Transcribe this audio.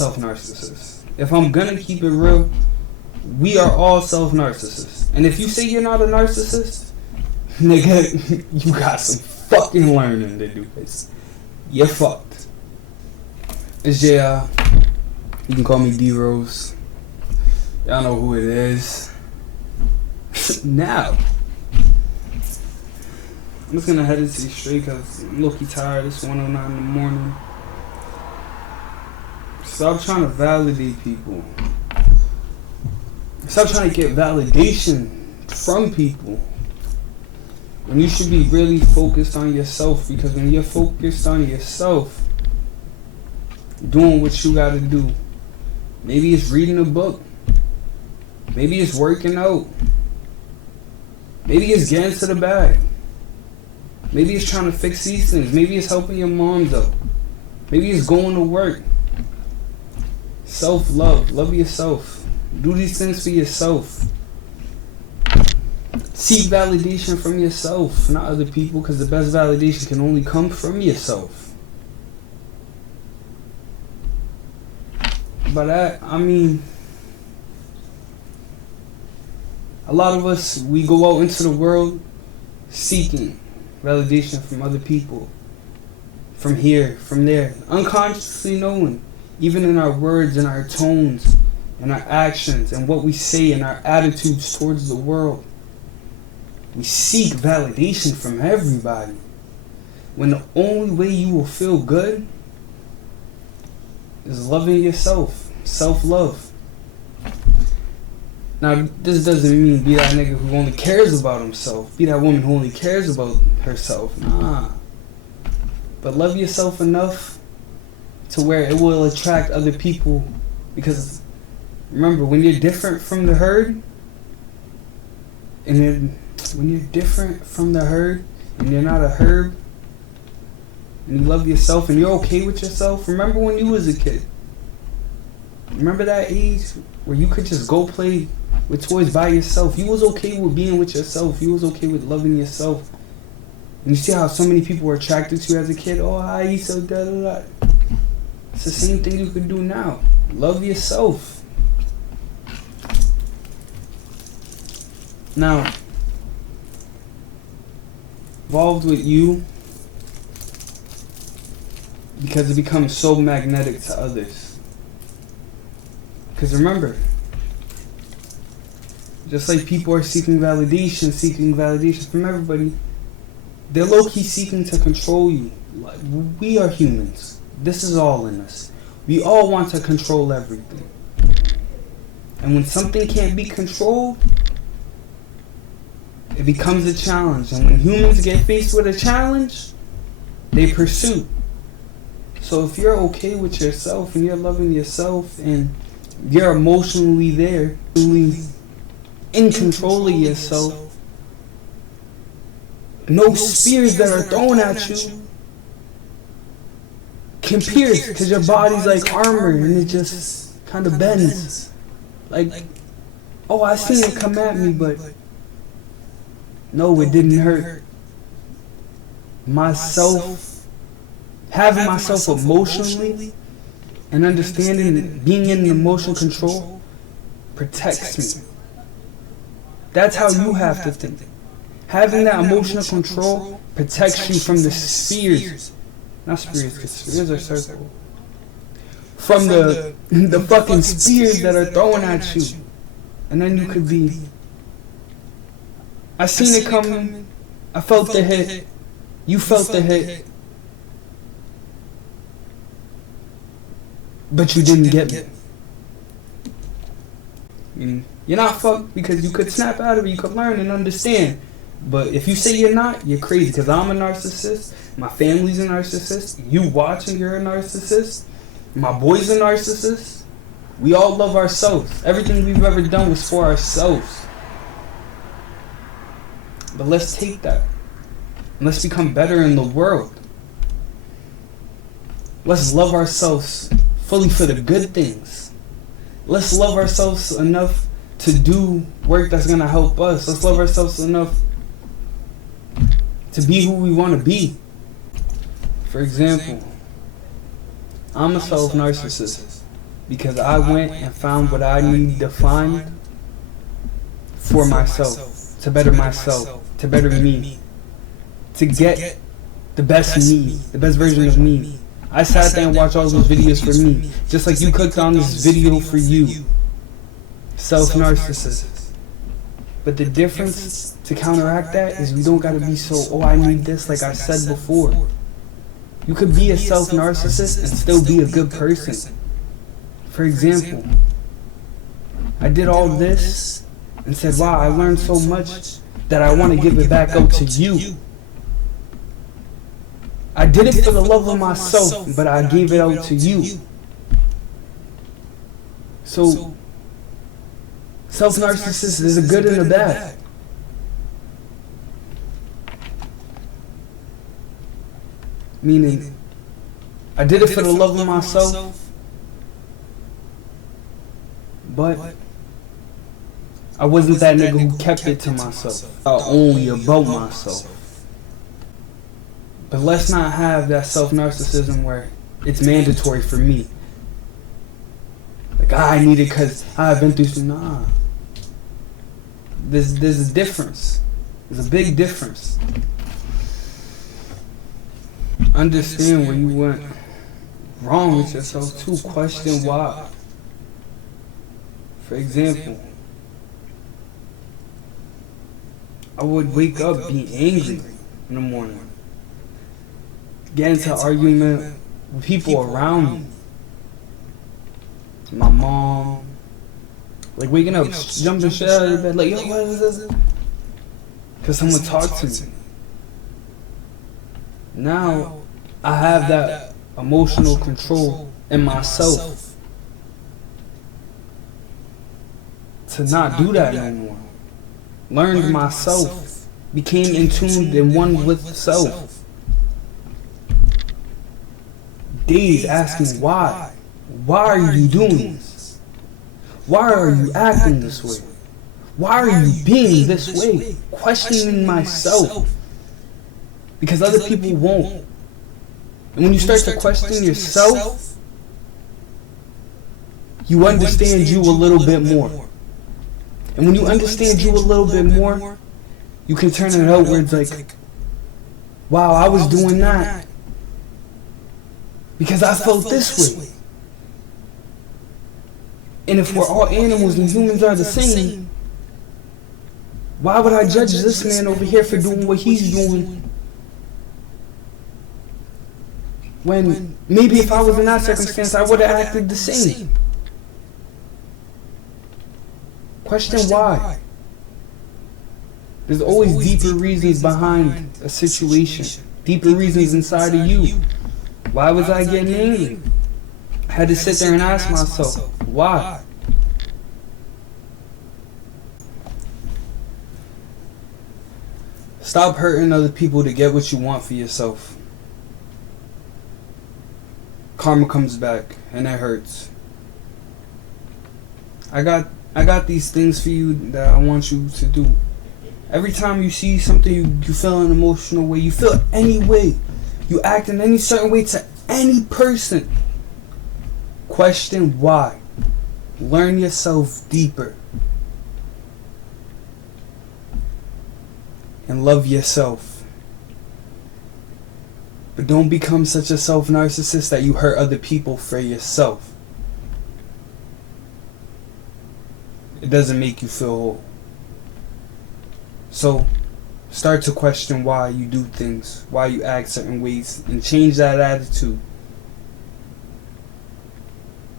self-narcissists. If I'm gonna keep it real, we are all self-narcissists. And if you say you're not a narcissist, nigga, you got some fucking learning to do. You're fucked. It's JR. You can call me D-Rose. Y'all know who it is. Now, I'm just gonna head into the straight because I'm low-key tired. It's 1:09 in the morning. Stop trying to validate people. Stop trying to get validation from people when you should be really focused on yourself. Because when you're focused on yourself, doing what you gotta do, maybe it's reading a book, maybe it's working out, maybe it's getting to the bag, maybe it's trying to fix these things, maybe it's helping your moms out, maybe it's going to work. Self-love. Love yourself. Do these things for yourself. Seek validation from yourself, not other people, because the best validation can only come from yourself. By that, I mean, a lot of us, we go out into the world seeking validation from other people. From here, from there. Unconsciously knowing. Even in our words and our tones and our actions and what we say and our attitudes towards the world. We seek validation from everybody. When the only way you will feel good is loving yourself. Self-love. Now, this doesn't mean be that nigga who only cares about himself. Be that woman who only cares about herself. Nah. But love yourself enough to where it will attract other people. Because remember, when you're different from the herd, and when you're different from the herd, and you're not a herb, and you love yourself, and you're okay with yourself. Remember when you was a kid? Remember that age where you could just go play with toys by yourself? You was okay with being with yourself. You was okay with loving yourself. And you see how so many people were attracted to you as a kid? Oh, hi, you so da-da-da. It's the same thing you could do now. Love yourself. Now, involved with you because it becomes so magnetic to others. Because remember, just like people are seeking validation from everybody, they're low-key seeking to control you. Like, we are humans. This is all in us. We all want to control everything. And when something can't be controlled, it becomes a challenge. And when humans get faced with a challenge, they pursue. So if you're okay with yourself and you're loving yourself and you're emotionally there, in control of yourself, no spears that are thrown at you can pierce, because your body's like armor and it just kind of bends. Like, oh, I seen it come at me, but no, it didn't hurt. Having myself emotionally and understanding that being in emotional control protects me. That's how you have to think. Having that emotional control protects you from the spears. Not spears, because spears are circle. From the fucking spears that are thrown at you. And then you could be, I seen it coming, I felt the hit, you felt the hit, but you didn't get me. You're not fucked because you could snap out of it, you could learn and understand. But if you say you're not, you're crazy. Because I'm a narcissist, my family's a narcissist, you watching, you're a narcissist, my boy's a narcissist. We all love ourselves. Everything we've ever done was for ourselves. But let's take that and let's become better in the world. Let's love ourselves fully for the good things. Let's love ourselves enough to do work that's going to help us. Let's love ourselves enough to be who we want to be. For example, I'm a self-narcissist. because I went and found what I need to find for myself, to better myself, to better me, to get the best me, the best version of me. I sat there and watched all those videos for me, just like you clicked on this video for you. Self-narcissist. But the difference to counteract that is we don't gotta be so, oh, I need this, like I said before. You could be a self-narcissist and still be a good person. For example, I did all this and said, wow, I learned so much that I want to give it back out to you. I did it for the love of myself, but I gave it out to you. So, self-narcissist is a good and a bad. Meaning, I did it for the love of myself, but I wasn't that nigga who kept it to myself. Only about myself. But let's not have that self-narcissism where it's mandatory for me. Like, I need it because I've been through some. Nah. There's a difference. There's a big difference. Understand where you went wrong with yourself too. Question why. For example, I would wake up being angry in the morning. Get into argument with people around me. My mom. Like waking up, jumping shit out of bed, like, yo, what is this? Because someone talked to me. Now, I have that emotional control in myself to not do that no more. Learned myself, became in tune and one with self. Days asking why. Why are you doing this? Why are you acting this way? Why are you being this way? Questioning myself. Because other people won't. And when you start to question yourself, you understand you a little bit more. And when you understand you a little bit more, you can turn it outwards like, wow, I was doing that because I felt this way. And if we're all animals and humans are the same, why would I judge this man over here for doing what he's doing? When maybe if I was in that circumstance, I would have acted the same. Question why. There's always deeper reasons behind a situation. Deeper reasons inside of you. Why was I getting angry? I had to sit there and ask myself, why? Stop hurting other people to get what you want for yourself. Karma comes back and it hurts. I got these things for you that I want you to do. Every time you see something, you feel an emotional way, you feel any way, you act in any certain way to any person. Question why. Learn yourself deeper. And love yourself. But don't become such a self-narcissist that you hurt other people for yourself. It doesn't make you feel whole. So, start to question why you do things, why you act certain ways, and change that attitude.